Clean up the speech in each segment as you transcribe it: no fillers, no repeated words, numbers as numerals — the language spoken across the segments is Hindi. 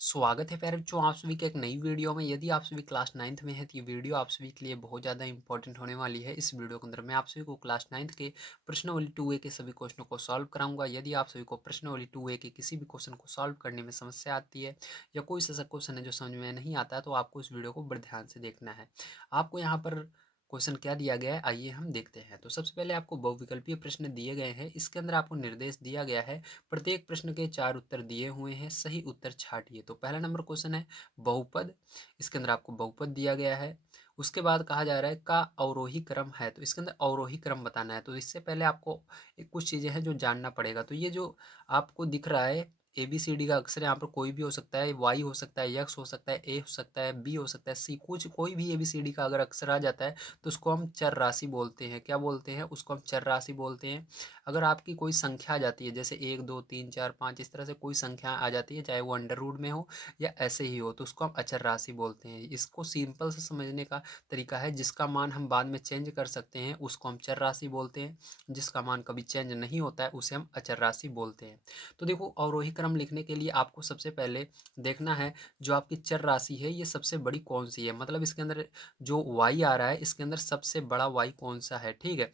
स्वागत है प्यारे बच्चों आप सभी के एक नई वीडियो में। यदि आप सभी क्लास 9th में हैं तो ये वीडियो आप सभी के लिए बहुत ज़्यादा इंपॉर्टेंट होने वाली है। इस वीडियो के अंदर मैं आप सभी को क्लास 9th के प्रश्नावली 2A के सभी क्वेश्चनों को सॉल्व कराऊंगा। यदि आप सभी को प्रश्नावली 2A के किसी भी क्वेश्चन को सॉल्व करने में समस्या आती है या कोई ऐसा क्वेश्चन है जो समझ में नहीं आता है तो आपको इस वीडियो को बड़े ध्यान से देखना है। आपको यहाँ पर क्वेश्चन क्या दिया गया है आइए हम देखते हैं। तो सबसे पहले आपको बहुविकल्पीय प्रश्न दिए गए हैं। इसके अंदर आपको निर्देश दिया गया है प्रत्येक प्रश्न के 4 उत्तर दिए हुए हैं, सही उत्तर छांटिए। तो पहला नंबर क्वेश्चन है बहुपद। इसके अंदर आपको बहुपद दिया गया है। उसके बाद कहा जा रहा है का अवरोही क्रम है, तो इसके अंदर अवरोही क्रम बताना है। तो इससे पहले आपको कुछ चीज़ें हैं जो जानना पड़ेगा। तो ये जो आपको दिख रहा है ABCD का अक्षर यहाँ पर कोई भी हो सकता है, Y हो सकता है, X हो सकता है, A हो सकता है, B हो सकता है, C, कुछ कोई भी ABCD का अगर अक्षर आ जाता है तो उसको हम चर राशि बोलते हैं। क्या बोलते हैं? उसको हम चर राशि बोलते हैं। अगर आपकी कोई संख्या आ जाती है जैसे 1 2 3 4 5 इस तरह से कोई संख्या आ जाती है, चाहे वो अंडर रूट में हो या ऐसे ही हो, तो उसको हम अचर राशि बोलते हैं। इसको सिंपल से समझने का तरीका है, जिसका मान हम बाद में चेंज कर सकते हैं उसको हम चर राशि बोलते हैं, जिसका मान कभी चेंज नहीं होता है उसे हम अचर राशि बोलते हैं। तो देखो अवरोही क्रम लिखने के लिए आपको सबसे पहले देखना है जो आपकी चर राशि है ये सबसे बड़ी कौन सी है, मतलब इसके अंदर जो y आ रहा है इसके अंदर सबसे बड़ा y कौन सा है। ठीक है,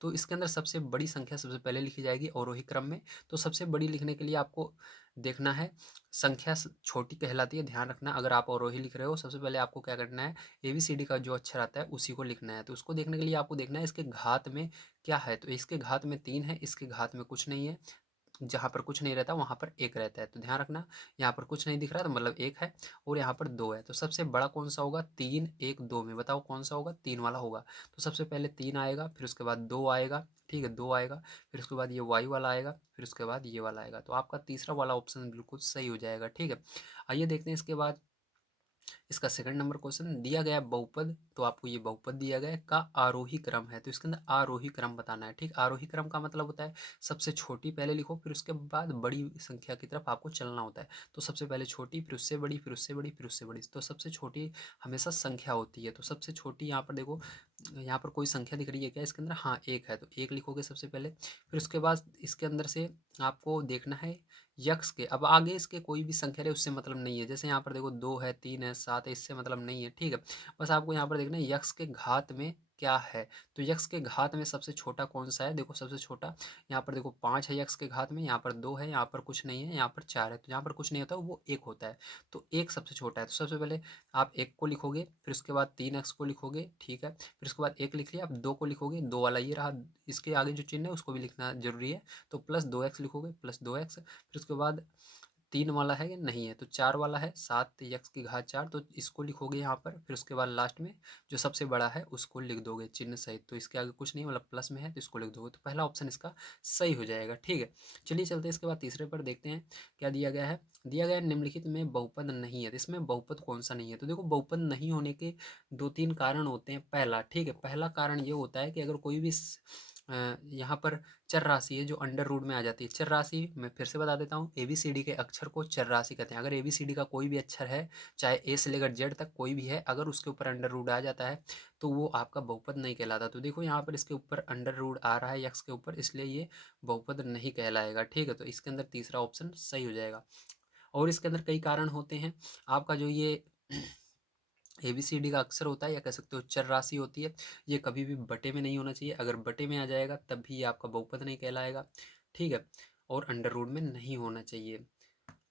तो इसके अंदर सबसे बड़ी संख्या सबसे पहले लिखी जाएगी अवरोही क्रम में। तो सबसे बड़ी लिखने के लिए आपको देखना है संख्या छोटी कहलाती है, ध्यान रखना। अगर आप अवरोही लिख रहे हो सबसे पहले आपको क्या करना है, ABCD का जो अक्षर आता है उसी को लिखना है। तो उसको देखने के लिए आपको देखना है इसके घात में क्या है। तो इसके घात में 3 है, इसके घात में कुछ नहीं है। जहाँ पर कुछ नहीं रहता वहाँ पर 1 रहता है, तो ध्यान रखना। यहाँ पर कुछ नहीं दिख रहा तो मतलब 1 है और यहाँ पर 2 है। तो सबसे बड़ा कौन सा होगा? 3 1 2 में बताओ कौन सा होगा? 3 वाला होगा। तो सबसे पहले 3 आएगा, फिर उसके बाद 2 आएगा। ठीक है, 2 आएगा, फिर उसके बाद ये y वाला आएगा, फिर उसके बाद ये वाला आएगा। तो आपका तीसरा वाला ऑप्शन बिल्कुल सही हो जाएगा। ठीक है, आइए देखते हैं इसके बाद इसका सेकंड नंबर क्वेश्चन दिया गया है बहुपद। तो आपको ये बहुपद दिया गया है का आरोही क्रम है, तो इसके अंदर आरोही क्रम बताना है। ठीक, आरोही क्रम का मतलब होता है सबसे छोटी पहले लिखो, फिर उसके बाद बड़ी संख्या की तरफ आपको चलना होता है। तो सबसे पहले छोटी, फिर उससे बड़ी, फिर उससे बड़ी, फिर उससे बड़ी। तो सबसे छोटी हमेशा संख्या होती है। तो सबसे छोटी यहाँ पर देखो, यहाँ पर कोई संख्या दिख रही है क्या इसके अंदर? हाँ, 1 है, तो 1 लिखोगे सबसे पहले। फिर उसके बाद इसके अंदर से आपको देखना है यक्स के, अब आगे इसके कोई भी संख्या रहे उससे मतलब नहीं है। जैसे यहाँ पर देखो 2 है, 3 है, 7 है, इससे मतलब नहीं है। ठीक है, बस आपको यहाँ पर देखना है यक्स के घात में क्या है। तो यक्स के घात में सबसे छोटा कौन सा है? देखो सबसे छोटा यहाँ पर देखो 5 है यक्स के घात में, यहाँ पर 2 है, यहाँ पर कुछ नहीं है, यहाँ पर 4 है। तो यहाँ पर कुछ नहीं होता वो 1 होता है। तो 1 सबसे छोटा है। तो सबसे पहले आप 1 को लिखोगे, फिर उसके बाद 3x को लिखोगे। ठीक है, फिर उसके बाद 1 लिख लिया, आप 2 को लिखोगे, 2 वाला ये रहा, इसके आगे जो चिन्ह है उसको भी लिखना जरूरी है। तो प्लस 2x लिखोगे, प्लस 2x, फिर उसके बाद 3 वाला है या नहीं है, तो 4 वाला है, 7 यक्स की घात 4, तो इसको लिखोगे यहाँ पर। फिर उसके बाद लास्ट में जो सबसे बड़ा है उसको लिख दोगे चिन्ह सहित। तो इसके आगे कुछ नहीं मतलब प्लस में है तो इसको लिख दोगे। तो पहला ऑप्शन इसका सही हो जाएगा। ठीक है, चलिए चलते हैं इसके बाद तीसरे पर देखते हैं क्या दिया गया है। दिया गया है निम्नलिखित में बहुपद नहीं है, तो इसमें बहुपद कौन सा नहीं है? तो देखो बहुपद नहीं होने के 2 3 कारण होते हैं। पहला, ठीक है, पहला कारण ये होता है कि अगर कोई भी यहाँ पर चर राशि है जो अंडर रूट में आ जाती है। चर राशि मैं फिर से बता देता हूँ, ABCD के अक्षर को चर राशि कहते हैं। अगर ABCD का कोई भी अक्षर है, चाहे A से लेकर Z तक कोई भी है, अगर उसके ऊपर अंडर रूट आ जाता है तो वो आपका बहुपद नहीं कहलाता। तो देखो यहाँ पर इसके ऊपर अंडर रूट आ रहा है यक्स के ऊपर, इसलिए ये बहुपद नहीं कहलाएगा। ठीक है, तो इसके अंदर तीसरा ऑप्शन सही हो जाएगा। और इसके अंदर कई कारण होते हैं। आपका जो ये ABCD का अक्षर होता है या कह सकते हो चर राशि होती है, ये कभी भी बटे में नहीं होना चाहिए। अगर बटे में आ जाएगा तब भी ये आपका बहुपद नहीं कहलाएगा। ठीक है, और अंडर रूट में नहीं होना चाहिए।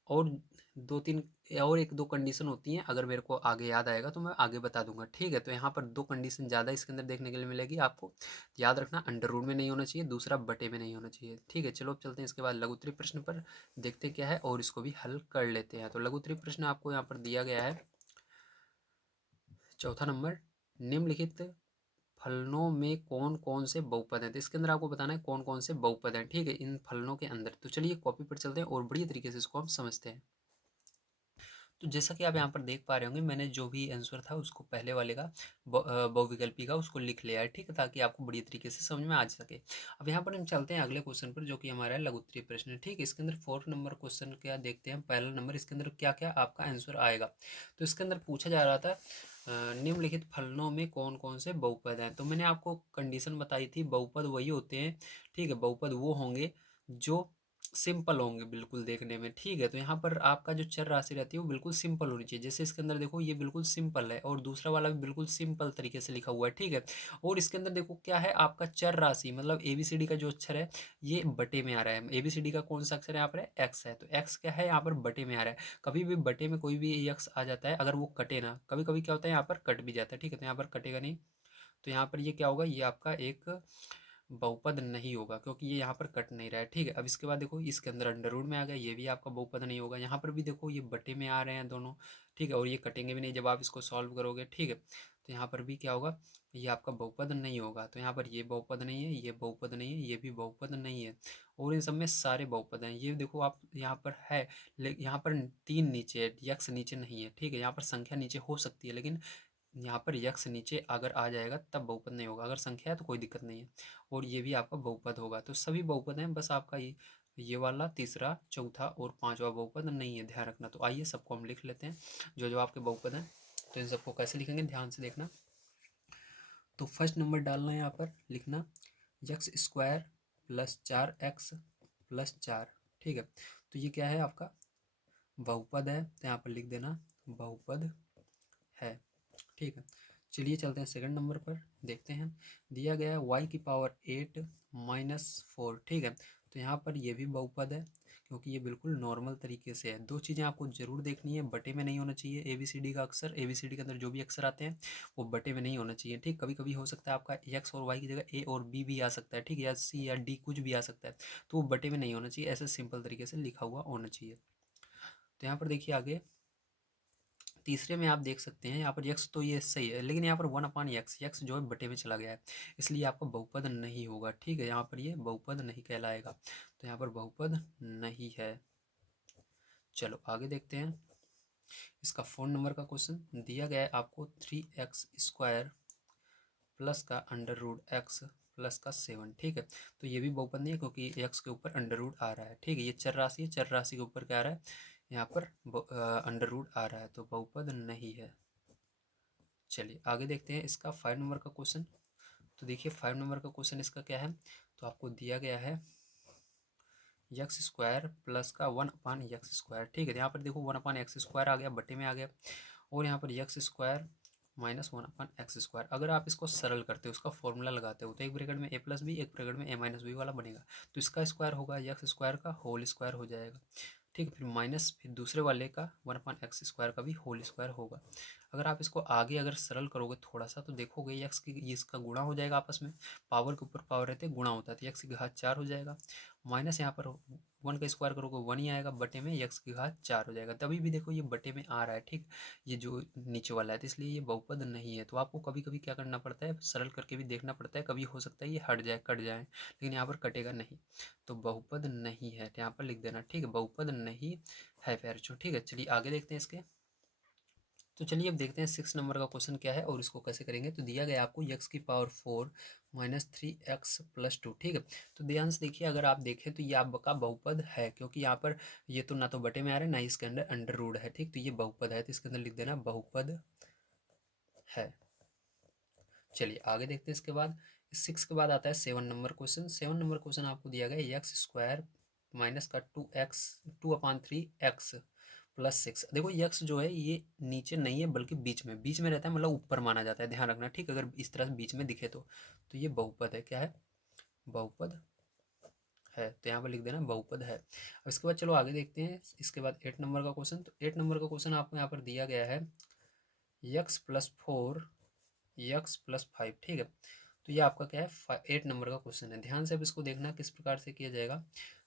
और 2 3 और 1 2 कंडीशन होती हैं, अगर मेरे को आगे याद आएगा तो मैं आगे बता दूंगा। ठीक है, तो यहाँ पर 2 कंडीशन ज़्यादा इसके अंदर देखने के लिए मिलेगी आपको। याद रखना, अंडर रूट में नहीं होना चाहिए, दूसरा बटे में नहीं होना चाहिए। ठीक है, चलो अब चलते हैं इसके बाद लघुत्तरी प्रश्न पर, देखते क्या है और इसको भी हल कर लेते हैं। तो लघुत्तरी प्रश्न आपको यहाँ पर दिया गया है चौथा नंबर, निम्नलिखित फलनों में कौन कौन से बहुपद हैं। तो इसके अंदर आपको बताना है कौन कौन से बहुपद हैं। ठीक है, इन फलनों के अंदर। तो चलिए कॉपी पर चलते हैं और बढ़िया तरीके से इसको हम समझते हैं। तो जैसा कि आप यहाँ पर देख पा रहे होंगे, मैंने जो भी आंसर था उसको पहले वाले का बहुविकल्पी का उसको लिख लिया है। ठीक है, ताकि आपको बढ़िया तरीके से समझ में आ सके। अब यहाँ पर हम चलते हैं अगले क्वेश्चन पर जो कि हमारा है लघुत्तरीय प्रश्न। ठीक है, इसके अंदर 4 नंबर क्वेश्चन क्या देखते हैं। पहला नंबर, इसके अंदर क्या क्या आपका आंसर आएगा। तो इसके अंदर पूछा जा रहा था निम्नलिखित फलनों में कौन कौन से बहुपद हैं। तो मैंने आपको कंडीशन बताई थी, बहुपद वही होते हैं। ठीक है, बहुपद वो होंगे जो सिंपल होंगे बिल्कुल देखने में, ठीक है। तो यहाँ पर आपका जो चर राशि रहती है वो बिल्कुल सिंपल होनी चाहिए। जैसे इसके अंदर देखो ये बिल्कुल सिंपल है और दूसरा वाला भी बिल्कुल सिंपल तरीके से लिखा हुआ है, ठीक है। और इसके अंदर देखो क्या है, आपका चर राशि मतलब एबीसीडी का जो अक्षर है ये बटे में आ रहा है। एबीसीडी का कौन सा अक्षर है यहाँ पर, एक्स है, तो एक्स क्या है यहाँ पर बटे में आ रहा है। कभी भी बटे में कोई भी एक्स आ जाता है, अगर वो कटे ना, कभी कभी क्या होता है यहाँ पर कट भी जाता है, ठीक है। तो यहाँ पर कटेगा नहीं, तो यहाँ पर ये क्या होगा, ये आपका एक बहुपद नहीं होगा क्योंकि ये यहाँ पर कट नहीं रहा है, ठीक है। अब इसके बाद देखो इसके अंदर अंडर रूट में आ गया, ये भी आपका बहुपद नहीं होगा। यहाँ पर भी देखो ये बटे में आ रहे हैं दोनों, ठीक है, और ये कटेंगे भी नहीं जब आप इसको सॉल्व करोगे, ठीक है। तो यहाँ पर भी क्या होगा, ये आपका बहुपद नहीं होगा। तो यहाँ पर ये बहुपद नहीं है, ये बहुपद नहीं है, ये भी बहुपद नहीं है, और इन सब में सारे बहुपद हैं। ये देखो आप यहाँ पर है, लेकिन यहाँ पर तीन नीचे है, यक्स नीचे नहीं है, ठीक है। यहाँ पर संख्या नीचे हो सकती है, लेकिन यहाँ पर यक्स नीचे अगर आ जाएगा तब बहुपद नहीं होगा, अगर संख्या है तो कोई दिक्कत नहीं है। और ये भी आपका बहुपद होगा, तो सभी बहुपद हैं, बस आपका ये वाला तीसरा चौथा और पांचवा बहुपद नहीं है, ध्यान रखना। तो आइए सबको हम लिख लेते हैं जो जो आपके बहुपद हैं। तो इन सबको कैसे लिखेंगे ध्यान से देखना। तो फर्स्ट नंबर डालना है यहाँ पर, लिखना x square plus 4x plus 4, ठीक है। तो ये क्या है आपका बहुपद है, तो यहाँ पर लिख देना बहुपद है, ठीक है। चलिए चलते हैं सेकंड नंबर पर, देखते हैं। दिया गया है वाई की पावर 8 - 4, ठीक है। तो यहाँ पर ये भी बहुपद है क्योंकि ये बिल्कुल नॉर्मल तरीके से है। दो चीज़ें आपको जरूर देखनी है, बटे में नहीं होना चाहिए एबीसीडी का अक्षर, एबीसीडी के अंदर जो भी अक्षर आते हैं वो बटे में नहीं होना चाहिए, ठीक। कभी कभी हो सकता है आपका एक्स और वाई की जगह ए और बी भी आ सकता है, ठीक है, या सी या डी कुछ भी आ सकता है, तो वो बटे में नहीं होना चाहिए, ऐसे सिंपल तरीके से लिखा हुआ होना चाहिए। तो यहाँ पर देखिए आगे तीसरे में आप देख सकते हैं यहाँ पर यक्स, तो ये सही है, लेकिन यहाँ पर 1/x, यक्स जो है बटे में चला गया है, इसलिए आपका बहुपद नहीं होगा, ठीक है। यहाँ पर ये बहुपद नहीं कहलाएगा, तो यहाँ पर बहुपद नहीं है। चलो आगे देखते हैं। इसका 4 नंबर का क्वेश्चन दिया गया है आपको 3x² प्लस का √x प्लस का 7, ठीक है। तो ये भी बहुपद नहीं है क्योंकि एक्स के ऊपर अंडर रूट आ रहा है, ठीक है। ये चर राशि है, चर राशि के ऊपर क्या आ रहा है, यहाँ पर अंडर रूट आ रहा है, तो बहुपद नहीं है। चलिए आगे देखते हैं इसका 5 नंबर का क्वेश्चन। तो देखिए 5 नंबर का क्वेश्चन इसका क्या है, तो आपको दिया गया है x² प्लस का 1/x², ठीक है। यहाँ पर देखो 1/x² आ गया, बटे में आ गया, और यहाँ पर x² माइनस 1/x²। अगर आप इसको सरल करते हो, उसका फॉर्मूला लगाते हो, तो एक ब्रैकेट में a+b, एक ब्रैकेट में a-b वाला बनेगा, तो इसका स्क्वायर होगा x² का होल स्क्वायर हो जाएगा, ठीक है। फिर माइनस, फिर दूसरे वाले का 1/x² का भी होल स्क्वायर होगा। अगर आप इसको आगे अगर सरल करोगे थोड़ा सा, तो देखोगे यक्स की ये इसका गुणा हो जाएगा आपस में, पावर के ऊपर पावर रहते गुणा होता है, तो यक्स की घात 4 हो जाएगा, माइनस यहाँ पर 1 का स्क्वायर करोगे 1 ही आएगा, बटे में यक्स की घात 4 हो जाएगा। तभी भी देखो ये बटे में आ रहा है, ठीक, ये जो नीचे वाला है, तो इसलिए ये बहुपद नहीं है। तो आपको कभी कभी क्या करना पड़ता है, सरल करके भी देखना पड़ता है, कभी हो सकता है ये हट जाए, कट जाए, लेकिन यहाँ पर कटेगा नहीं, तो बहुपद नहीं है, तो यहाँ पर लिख देना, ठीक है, बहुपद नहीं है प्यारे, ठीक है। चलिए आगे देखते हैं इसके। तो चलिए अब देखते हैं 6 नंबर का क्वेश्चन क्या है और इसको कैसे करेंगे। तो दिया गया आपको x की पावर 4 - 3x + 2, ठीक है। तो ध्यान से देखिए, अगर आप देखें तो ये आपका बहुपद है, क्योंकि यहाँ पर ये तो ना तो बटे में आ रहा है ना इसके अंदर अंडर रूट है, ठीक। तो ये बहुपद है, तो इसके अंदर लिख देना बहुपद है। चलिए आगे देखते हैं इसके बाद। 6 के बाद आता है 7 नंबर क्वेश्चन। 7 नंबर क्वेश्चन आपको दिया गया x² माइनस का 2x 2/3x प्लस 6। देखो यक्स जो है ये नीचे नहीं है बल्कि बीच में रहता है, मतलब ऊपर माना जाता है, ध्यान रखना, ठीक। अगर इस तरह से बीच में दिखे तो ये बहुपद है, क्या है, बहुपद है, तो यहाँ पर लिख देना बहुपद है। अब इसके बाद चलो आगे देखते हैं इसके बाद 8 नंबर का क्वेश्चन। तो 8 नंबर का क्वेश्चन आपको यहाँ पर दिया गया है x+4 x+5, ठीक है। तो ये आपका क्या है 8 नंबर का क्वेश्चन है। ध्यान से अब इसको देखना किस प्रकार से किया जाएगा।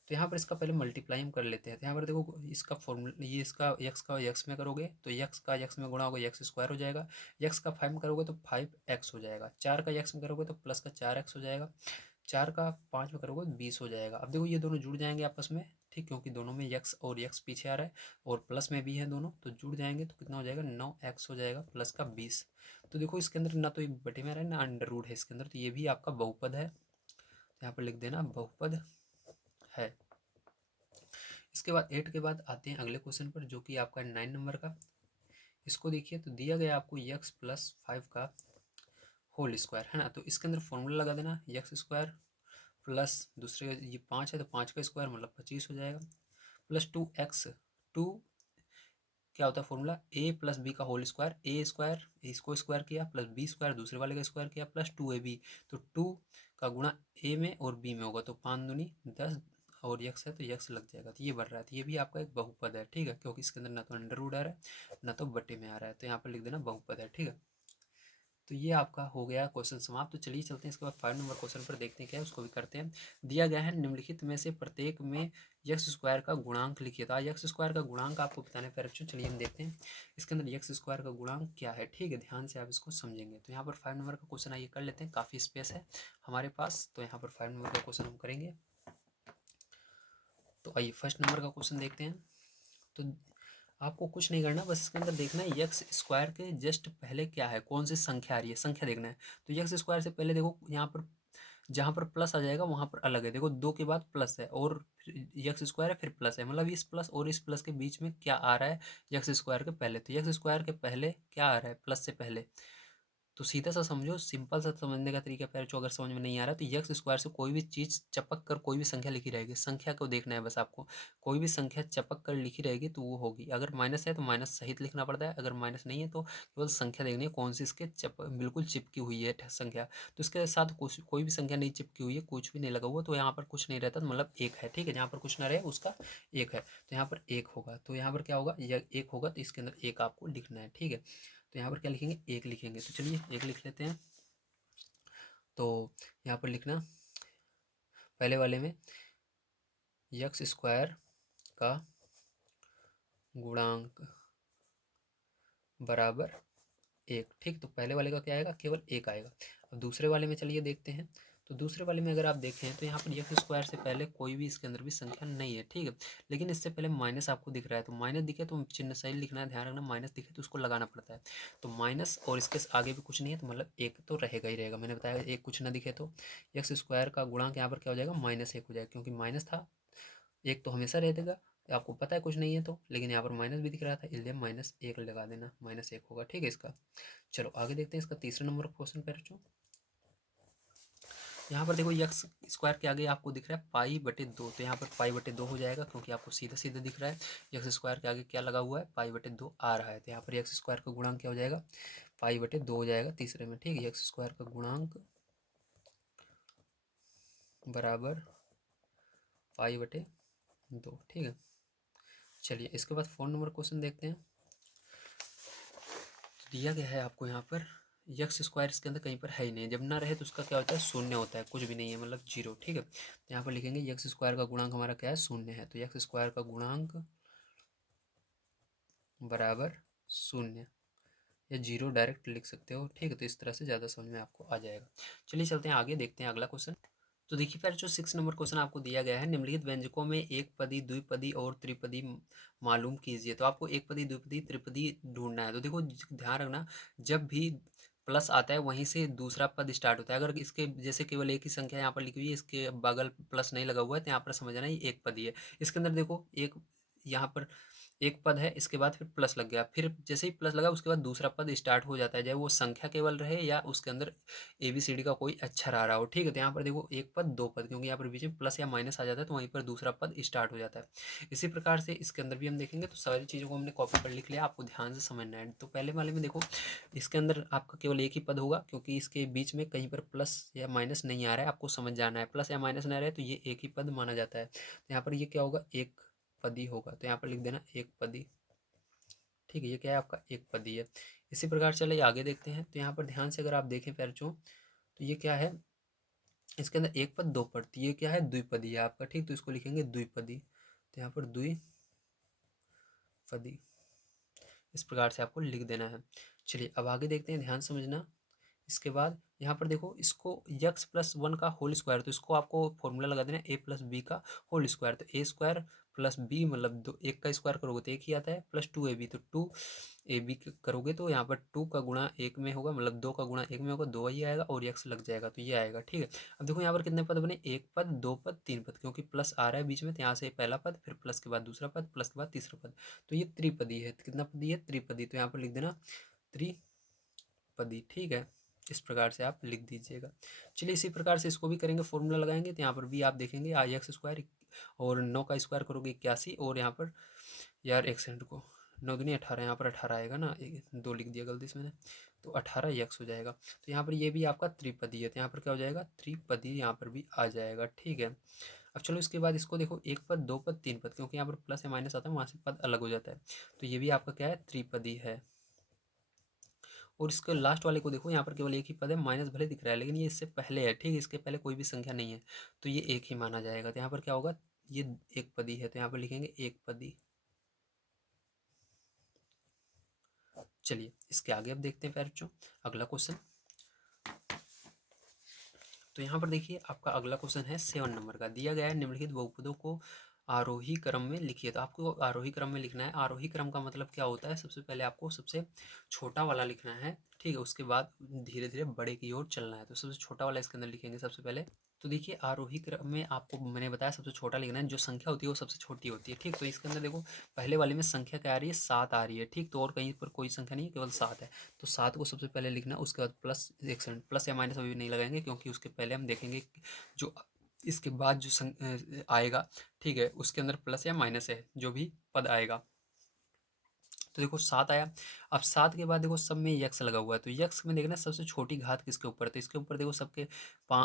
तो यहाँ पर इसका पहले मल्टीप्लाई हम कर लेते हैं। तो यहाँ पर देखो इसका फॉर्मूला, ये इसका यक्स का यक्स में करोगे तो यक्स का यक्स में गुणा होगा x² हो जाएगा, यक्स का 5 में करोगे तो 5x हो जाएगा, 4 का यक्स में करोगे तो प्लस का 4x हो जाएगा, 4 का 5 में करोगे तो 20 हो जाएगा। अब देखो ये दोनों जुड़ जाएंगे आपस में, ठीक, क्योंकि दोनों में यक्स और यक्स पीछे आ रहा है और प्लस में भी है दोनों, तो जुड़ जाएंगे तो कितना हो जाएगा 9x हो जाएगा प्लस का 20। तो देखो इसके अंदर ना तो ये बटे में आ रहा है ना अंडर रूट है इसके अंदर, तो ये भी आपका बहुपद है, तो यहाँ पर लिख देना बहुपद है। इसके बाद 8 के बाद आते हैं अगले क्वेश्चन पर, जो कि आपका 9 नंबर का। इसको देखिए, तो दिया गया आपको x + 5 का होल स्क्वायर है ना, तो इसके अंदर फॉर्मूला लगा देना x² प्लस दूसरे ये 5 है तो 5 का स्क्वायर मतलब 25 हो जाएगा, प्लस 2x। टू क्या होता है फॉर्मूला, ए प्लस बी का होल स्क्वायर, ए स्क्वायर इसको स्क्वायर किया प्लस बी स्क्वायर दूसरे वाले का स्क्वायर किया प्लस 2ab। तो 2 का गुणा ए में और बी में होगा तो 5 दूनी 10 और यक्स है तो यक्स लग जाएगा। तो ये बढ़ रहा है तो ये भी आपका एक बहुपद है, ठीक है, क्योंकि इसके अंदर ना तो अंडर रूट आ रहा है ना तो बटे में आ रहा है, तो यहाँ पर लिख देना बहुपद है, ठीक है। तो ये आपका हो गया क्वेश्चन समाप्त। तो चलिए चलते हैं इसके बाद 5 नंबर क्वेश्चन पर, देखते हैं क्या है, उसको भी करते हैं। दिया गया है निम्नलिखित में से प्रत्येक में यक्स स्क्वायर का गुणांक लिखिए। तो यक्स स्क्वायर का गुणांक आपको बताने पर बच्चों, चलिए हम देखते हैं इसके अंदर यक्स स्क्वायर का गुणांक क्या है, ठीक है, ध्यान से आप इसको समझेंगे। तो यहाँ पर 5 नंबर का क्वेश्चन आइए कर लेते हैं, काफ़ी स्पेस है हमारे पास, तो यहाँ पर 5 नंबर का क्वेश्चन हम करेंगे। तो आइए फर्स्ट नंबर का क्वेश्चन देखते हैं। तो आपको कुछ नहीं करना, बस इसके अंदर देखना है यक्स स्क्वायर के जस्ट पहले क्या है, कौन सी संख्या आ रही है, संख्या देखना है। तो यक्स स्क्वायर से पहले देखो यहाँ पर जहाँ पर प्लस आ जाएगा वहाँ पर अलग है, देखो 2 के बाद प्लस है और फिर यक्स स्क्वायर है फिर प्लस है, मतलब इस प्लस और इस प्लस के बीच में क्या आ रहा है यक्स स्क्वायर के पहले। तो यक्स स्क्वायर के पहले क्या आ रहा है, प्लस से पहले। तो सीधा सा समझो, सिंपल सा समझने का तरीका पैर जो अगर समझ में नहीं आ रहा तो यक्स स्क्वायर से कोई भी चीज़ चपक कर कोई भी संख्या लिखी रहेगी, संख्या को देखना है बस आपको, कोई भी संख्या चपक कर लिखी रहेगी तो वो होगी। अगर माइनस है तो माइनस सहित लिखना पड़ता है, अगर माइनस नहीं है तो केवल संख्या देखनी है कौन सी इसके बिल्कुल चिपकी हुई है संख्या। तो इसके साथ कुछ कोई भी संख्या नहीं चिपकी हुई है, कुछ भी नहीं लगा हुआ, तो यहाँ पर कुछ नहीं रहता, तो मतलब एक है, ठीक है, जहाँ पर कुछ ना रहे उसका एक है, तो यहाँ पर एक होगा। तो यहाँ पर क्या होगा, एक होगा तो इसके अंदर एक आपको लिखना है, ठीक है। तो यहाँ पर क्या लिखेंगे, एक लिखेंगे। तो चलिए एक लिख लेते हैं। तो यहाँ पर लिखना पहले वाले में यक्स स्क्वायर का गुणांक बराबर एक, ठीक। तो पहले वाले का क्या आएगा, केवल एक आएगा। अब दूसरे वाले में चलिए देखते हैं। तो दूसरे वाले में अगर आप देखें तो यहाँ पर यक्स स्क्वायर से पहले कोई भी इसके अंदर भी संख्या नहीं है, ठीक है, लेकिन इससे पहले माइनस आपको दिख रहा है। तो माइनस दिखे तो चिन्ह सही लिखना है, ध्यान रखना, माइनस दिखे तो उसको लगाना पड़ता है। तो माइनस और इसके आगे भी कुछ नहीं है तो मतलब एक तो रहेगा ही रहेगा, मैंने बताया एक कुछ ना दिखे तो यक्स स्क्वायर का गुणांक यहाँ पर क्या हो जाएगा, -1 हो जाएगा, क्योंकि माइनस था, एक तो हमेशा रह देगा, आपको पता है कुछ नहीं है तो, लेकिन यहाँ पर माइनस भी दिख रहा था इसलिए -1 लगा देना, -1 होगा, ठीक है इसका। चलो आगे देखते हैं इसका तीसरा नंबर क्वेश्चन पे बच्चों। यहाँ पर देखो यक्स स्क्वायर के आगे आपको दिख रहा है π/2, तो यहाँ पर π/2 हो जाएगा क्योंकि आपको सीधा सीधा दिख रहा है यक्स स्क्वायर के आगे क्या लगा हुआ है, π/2 आ रहा है। तो यहाँ पर यक्स स्क्वायर का गुणांक क्या हो जाएगा, π/2 हो जाएगा तीसरे में, ठीक है, यक्स स्क्वायर का गुणांक बराबर π/2, ठीक है। चलिए इसके बाद 4 नंबर क्वेश्चन देखते हैं। तो दिया गया है आपको यहाँ पर यक्स स्क्वायर इसके अंदर कहीं पर है ही नहीं, जब ना रहे तो उसका क्या होता है, शून्य होता है, कुछ भी नहीं है मतलब जीरो, ठीक है। तो यहाँ पर लिखेंगे यक्स स्क्वायर का गुणांक हमारा क्या है, शून्य है, तो यक्स स्क्वायर का गुणांक बराबर शून्य, या जीरो डायरेक्ट लिख सकते हो, ठीक है। तो इस तरह से ज़्यादा समझ में आपको आ जाएगा। चलिए चलते हैं आगे, देखते हैं अगला क्वेश्चन। तो देखिए फिर जो 6 नंबर क्वेश्चन आपको दिया गया है, निम्नलिखित व्यंजकों में एक पदी, द्विपदी और त्रिपदी मालूम कीजिए। तो आपको एक पदी, द्विपदी, त्रिपदी ढूंढना है। तो देखो ध्यान रखना, जब भी प्लस आता है वहीं से दूसरा पद स्टार्ट होता है। अगर इसके जैसे केवल एक ही संख्या यहाँ पर लिखी हुई है, इसके बगल प्लस नहीं लगा हुआ है, तो यहाँ पर समझना ये एक पदी है। इसके अंदर देखो एक यहाँ पर एक पद है, इसके बाद फिर प्लस लग गया, फिर जैसे ही प्लस लगा उसके बाद दूसरा पद स्टार्ट हो जाता है, चाहे वो संख्या केवल रहे या उसके अंदर ABCD का कोई अक्षर आ रहा हो, ठीक है। तो यहाँ पर देखो एक पद दो पद, क्योंकि यहाँ पर बीच में प्लस या माइनस आ जाता है तो वहीं पर दूसरा पद स्टार्ट हो जाता है। इसी प्रकार से इसके अंदर भी हम देखेंगे। तो सारी चीज़ों को हमने कॉपी पर लिख लिया, आपको ध्यान से समझना है। तो पहले वाले में देखो इसके अंदर आपका केवल एक ही पद होगा, क्योंकि इसके बीच में कहीं पर प्लस या माइनस नहीं आ रहा है, आपको समझ जाना है, प्लस या माइनस नहीं आ रहा है तो ये एक ही पद माना जाता है। तो यहाँ पर ये क्या होगा, एक पदी होगा, तो यहाँ पर लिख देना एक पदी, ठीक है, ये क्या है आपका एक पदी है। इसी प्रकार चलिए आगे देखते हैं। तो यहाँ पर ध्यान से अगर आप देखें पैरचों, तो ये क्या है, इसके अंदर एक पद दो पद, तो ये क्या है, द्विपदी है आपका, ठीक। तो इसको लिखेंगे द्विपदी, तो यहाँ पर द्विपदी, इस प्रकार से आपको लिख देना है। चलिए अब आगे देखते हैं, ध्यान समझना। इसके बाद यहाँ पर देखो इसको x+1 का होल स्क्वायर, तो इसको आपको फॉर्मूला लगा देना a+b का होल स्क्वायर। तो a स्क्वायर प्लस बी मतलब दो, एक का स्क्वायर करोगे तो एक ही आता है, प्लस 2ab, तो 2ab करोगे तो यहाँ पर 2 का गुणा एक में होगा, मतलब 2 का गुणा एक में होगा, दो ही आएगा और x लग जाएगा, तो ये आएगा, ठीक है। अब देखो यहाँ पर कितने पद बने, एक पद, दो पद, तीन पद, क्योंकि प्लस आ रहा है बीच में, तो यहाँ से पहला पद, फिर प्लस के बाद दूसरा पद, प्लस के बाद तीसरा पद, तो ये त्रिपदी है। कितना पदी है, त्रिपदी, तो यहाँ पर लिख देना त्रिपदी, ठीक है। इस प्रकार से आप लिख दीजिएगा। चलिए इसी प्रकार से इसको भी करेंगे, फॉर्मूला लगाएंगे तो यहाँ पर भी आप देखेंगे आई एक्स स्क्वायर और 9 का स्क्वायर करोगे 81 और यहाँ पर यार एक सेकंड को 9 दूनी 18, यहाँ पर 18 आएगा ना, 2 लिख दिया गलती से मैंने, तो 18 एक्स हो जाएगा। तो यहाँ पर ये भी आपका त्रिपदी है तो यहाँ पर क्या हो जाएगा त्रिपदी यहाँ पर भी आ जाएगा। ठीक है, अब चलो इसके बाद इसको देखो, एक पद, दो पद, तीन पद, क्योंकि यहाँ पर प्लस या माइनस आता है वहाँ से पद अलग हो जाता है, तो ये भी आपका क्या है त्रिपदी है। और इसके लास्ट वाले को देखो, यहाँ पर केवल एक ही पद है, माइनस भले दिख रहा है लेकिन ये इससे पहले है, ठीक है, इसके पहले कोई भी संख्या नहीं है तो ये एक ही माना जाएगा। तो यहाँ पर क्या होगा, ये एक पदी है तो यहाँ पर लिखेंगे एक पदी। चलिए इसके आगे अब देखते हैं बच्चों अगला क्वेश्चन। तो यहाँ पर देखिए आपका अगला क्वेश्चन है 7 नंबर का, दिया गया है निम्नलिखित बहुपदों को आरोही क्रम में लिखिए। तो आपको आरोही क्रम में लिखना है। आरोही क्रम का मतलब क्या होता है, सबसे पहले आपको सबसे छोटा वाला लिखना है, ठीक है, उसके बाद धीरे धीरे बड़े की ओर चलना है। तो सबसे छोटा वाला इसके अंदर लिखेंगे सबसे पहले। तो देखिए आरोही क्रम में आपको मैंने बताया सबसे छोटा लिखना है, जो संख्या होती है वो सबसे छोटी होती है, ठीक। तो इसके अंदर देखो पहले वाले में संख्या क्या आ रही है, 7 आ रही है, ठीक। तो और कहीं पर कोई संख्या नहीं है, केवल 7 है। तो 7 को सबसे पहले लिखना, उसके बाद प्लस, एक सेकंड, प्लस या माइनस अभी नहीं लगाएंगे क्योंकि उसके पहले हम देखेंगे जो इसके बाद जो आएगा, ठीक है, उसके अंदर प्लस या माइनस है जो भी पद आएगा। तो देखो 7 आया। अब 7 के बाद देखो सब में यक्स लगा हुआ है, तो यक्स में देखना सबसे छोटी घात किसके ऊपर है, तो इसके ऊपर देखो सबके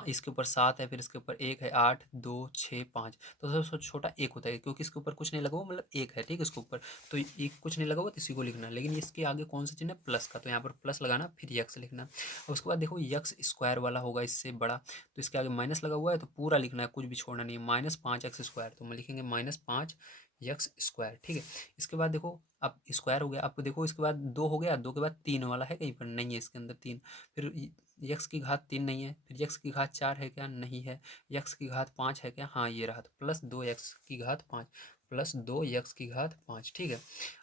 इसके ऊपर 7 है, फिर इसके ऊपर 1 है, 8, 2, 6, 5, तो सबसे छोटा 1 होता है क्योंकि इसके ऊपर कुछ नहीं लगा हुआ, मतलब 1 है, ठीक है, इसके ऊपर तो एक कुछ नहीं लगा हुआ तो इसी को लिखना। लेकिन इसके आगे कौन सा चिन्ह है, प्लस का, तो यहाँ पर प्लस लगाना फिर यक्स लिखना। और उसके बाद देखो यक्स स्क्वायर वाला होगा इससे बड़ा, तो इसके आगे माइनस लगा हुआ है तो पूरा लिखना है, कुछ भी छोड़ना नहीं है, -5 x², तो हम लिखेंगे -5 x², ठीक है। इसके बाद देखो अब स्क्वायर हो गया, अब देखो इसके बाद 2 हो गया, 2 के बाद 3 वाला है, कहीं पर नहीं है इसके अंदर 3, फिर यक्स की घात 3 नहीं है, फिर यक्स की घात 4 है क्या, नहीं है, यक्स की घात 5 है क्या, हाँ ये रहा, तो +2 x की घात 5, +2 x की घात 5, ठीक है।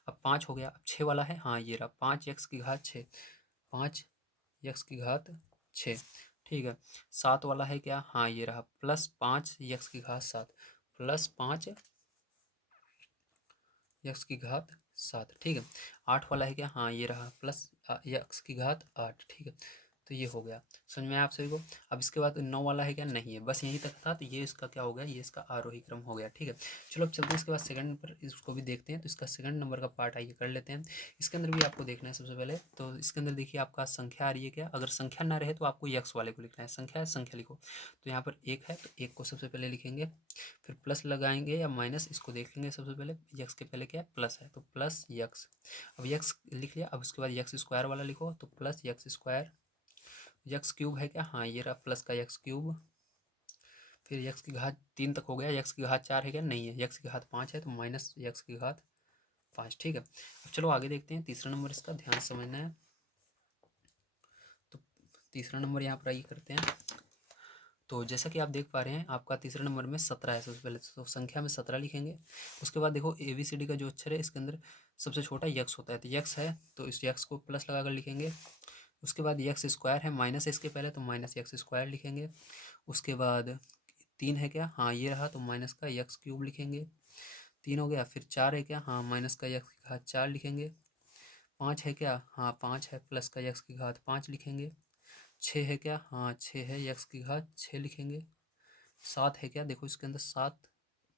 अब 5 हो गया, अब 6 वाला है, हाँ ये रहा, 5 x की घात 6, 5 x की घात 6, ठीक है। 7 वाला है क्या, हाँ ये रहा, +5 x की घात 7, +5 x की घात 7, ठीक है। 8 वाला है क्या, हाँ ये रहा, +x की घात 8, ठीक है। तो ये हो गया, समझ में आया आप सभी को। अब इसके बाद 9 वाला है क्या, नहीं है, बस यहीं तक था, तो ये इसका क्या हो गया, ये इसका आरोही क्रम हो गया, ठीक है। चलो अब चलते हैं इसके बाद सेकंड पर, इसको भी देखते हैं। तो इसका सेकंड नंबर का पार्ट आइए कर लेते हैं। इसके अंदर भी आपको देखना है सबसे पहले, तो इसके अंदर देखिए आपका संख्या आ रही है क्या, अगर संख्या ना रहे तो आपको यक्स वाले को लिखना है, संख्या है संख्या लिखो। तो यहाँ पर 1 है तो 1 को सबसे पहले लिखेंगे, फिर प्लस लगाएंगे या माइनस, इसको देख लेंगे सबसे पहले, यक्स के पहले क्या है प्लस है तो प्लस यक्स। अब यक्स लिख लिया, अब उसके बाद यक्स स्क्वायर वाला लिखो, तो plus x square. X cube है क्या, हाँ ये रहा, प्लस का यक्स क्यूब। फिर यक्स की घात 3 तक हो गया, यक्स की घात 4 है क्या, नहीं है, यक्स की घात 5 है तो -यक्स की घात 5, ठीक है। अब चलो आगे देखते हैं, तीसरा नंबर इसका ध्यान से समझना है। तो तीसरा नंबर यहाँ पर आइए करते हैं। तो जैसा कि आप देख पा रहे हैं आपका तीसरे नंबर में 17 है, सबसे पहले तो संख्या में 17 लिखेंगे। उसके बाद देखो ABCD का जो अक्षर है इसके अंदर सबसे छोटा यक्स होता है, तो यक्स है तो इस यक्स को प्लस लगाकर लिखेंगे। उसके बाद यक्स स्क्वायर है, माइनस है इसके पहले तो -यक्स स्क्वायर लिखेंगे। उसके बाद 3 है क्या, हाँ ये रहा, तो माइनस का यक्स क्यूब लिखेंगे। 3 हो गया, फिर 4 है क्या, हाँ माइनस का यक्स की घात 4 लिखेंगे। 5 है क्या, हाँ 5 है, प्लस का यक्स की घात 5 लिखेंगे। 6 है क्या, हाँ 6 है, यक्स की घात 6 लिखेंगे। 7 है क्या, देखो इसके अंदर 7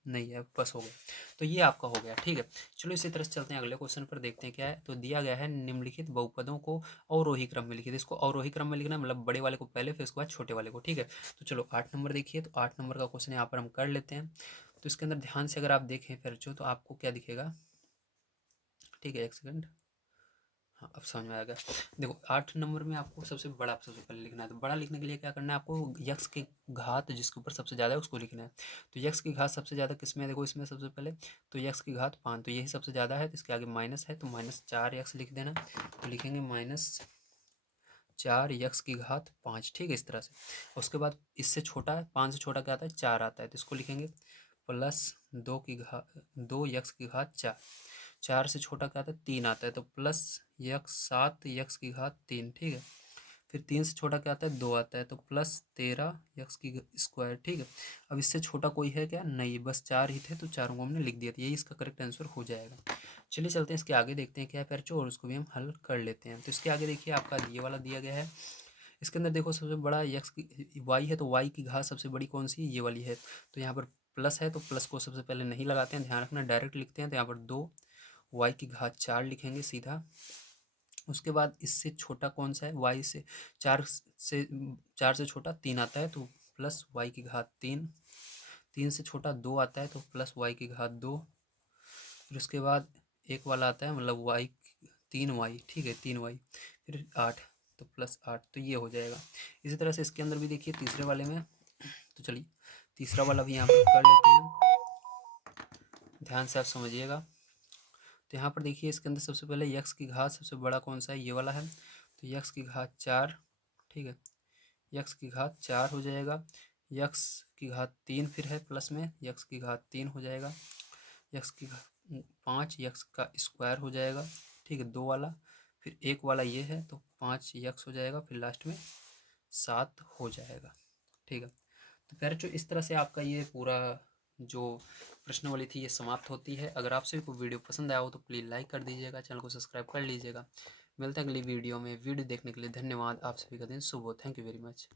नहीं है, बस हो गया। तो ये आपका हो गया, ठीक है। चलो इसी तरह से चलते हैं अगले क्वेश्चन पर, देखते हैं क्या है। तो दिया गया है निम्नलिखित बहुपदों को अवरोही क्रम में लिखिए। इसको अवरोही क्रम में लिखना है, मतलब बड़े वाले को पहले फिर उसके बाद छोटे वाले को, ठीक है। तो चलो 8 नंबर देखिए, तो 8 नंबर का क्वेश्चन यहाँ पर हम कर लेते हैं। तो इसके अंदर ध्यान से अगर आप देखें फिर जो, तो आपको क्या दिखेगा, ठीक है, एक सेकंड, हाँ अब समझ में आएगा। देखो 8 नंबर में आपको सबसे बड़ा सबसे पहले लिखना है, तो बड़ा लिखने के लिए क्या करना है आपको, यक्स की घात जिसके ऊपर सबसे ज़्यादा है उसको लिखना है। तो यक्स की घात सबसे ज़्यादा किस में है, देखो इसमें सबसे पहले, तो यक्स की घात 5, तो यही सबसे ज़्यादा है, तो इसके आगे माइनस है तो -4 यक्स लिख देना। तो लिखेंगे -4 यक्स की घात 5, ठीक है, इस तरह से। उसके बाद इससे छोटा है, 5 से छोटा क्या आता है, 4 आता है, तो इसको लिखेंगे +2 यक्स की घात 4। 4 से छोटा क्या आता है, 3 आता है, तो +7 यक्स की घात 3, ठीक है। फिर 3 से छोटा क्या आता है, 2 आता है, तो +13 यक्स की स्क्वायर, ठीक है। अब इससे छोटा कोई है क्या, नहीं, बस 4 ही थे तो चारों को हमने लिख दिया, तो यही इसका करेक्ट आंसर हो जाएगा। चलिए चलते हैं इसके आगे, देखते हैं क्या है पैरचो, और उसको भी हम हल कर लेते हैं। तो इसके आगे देखिए आपका ये वाला दिया गया है, इसके अंदर देखो सबसे बड़ा यक्स की वाई है, तो वाई की घात सबसे बड़ी कौन सी है, ये वाली है। तो यहाँ पर प्लस है तो प्लस को सबसे पहले नहीं लगाते हैं, ध्यान रखना, डायरेक्ट लिखते हैं। तो यहाँ पर 2 वाई की घात 4 लिखेंगे सीधा। उसके बाद इससे छोटा कौन सा है, वाई से 4 से 4 से छोटा 3 आता है, तो प्लस वाई की घात 3। 3 से छोटा 2 आता है, तो प्लस वाई की घात 2। फिर उसके बाद एक वाला आता है, मतलब वाई 3 वाई, ठीक है, 3 वाई, फिर 8, तो प्लस 8, तो ये हो जाएगा। इसी तरह से इसके अंदर भी देखिए तीसरे वाले में, तो चलिए तीसरा वाला भी यहाँ पर कर लेते हैं, ध्यान से आप समझिएगा। तो यहाँ पर देखिए इसके अंदर सबसे पहले यक्स की घात सबसे बड़ा कौन सा है, ये वाला है। तो यक्स की घात 4, ठीक है, यक्स की घात 4 हो जाएगा। यक्स की घात 3 फिर है प्लस में, यक्स की घात 3 हो जाएगा। यक्स की घात 5, यक्स का स्क्वायर हो जाएगा, ठीक है, 2 वाला। फिर एक वाला ये है, तो 5 यक्स हो जाएगा, फिर लास्ट में 7 हो जाएगा, ठीक है। तो खैर जो इस तरह से आपका ये पूरा जो प्रश्नावली थी ये समाप्त होती है। अगर आप सभी को वीडियो पसंद आया हो तो प्लीज़ लाइक कर दीजिएगा, चैनल को सब्सक्राइब कर लीजिएगा। मिलते हैं अगली वीडियो में। वीडियो देखने के लिए धन्यवाद। आप सभी का दिन शुभ हो। Thank you very much.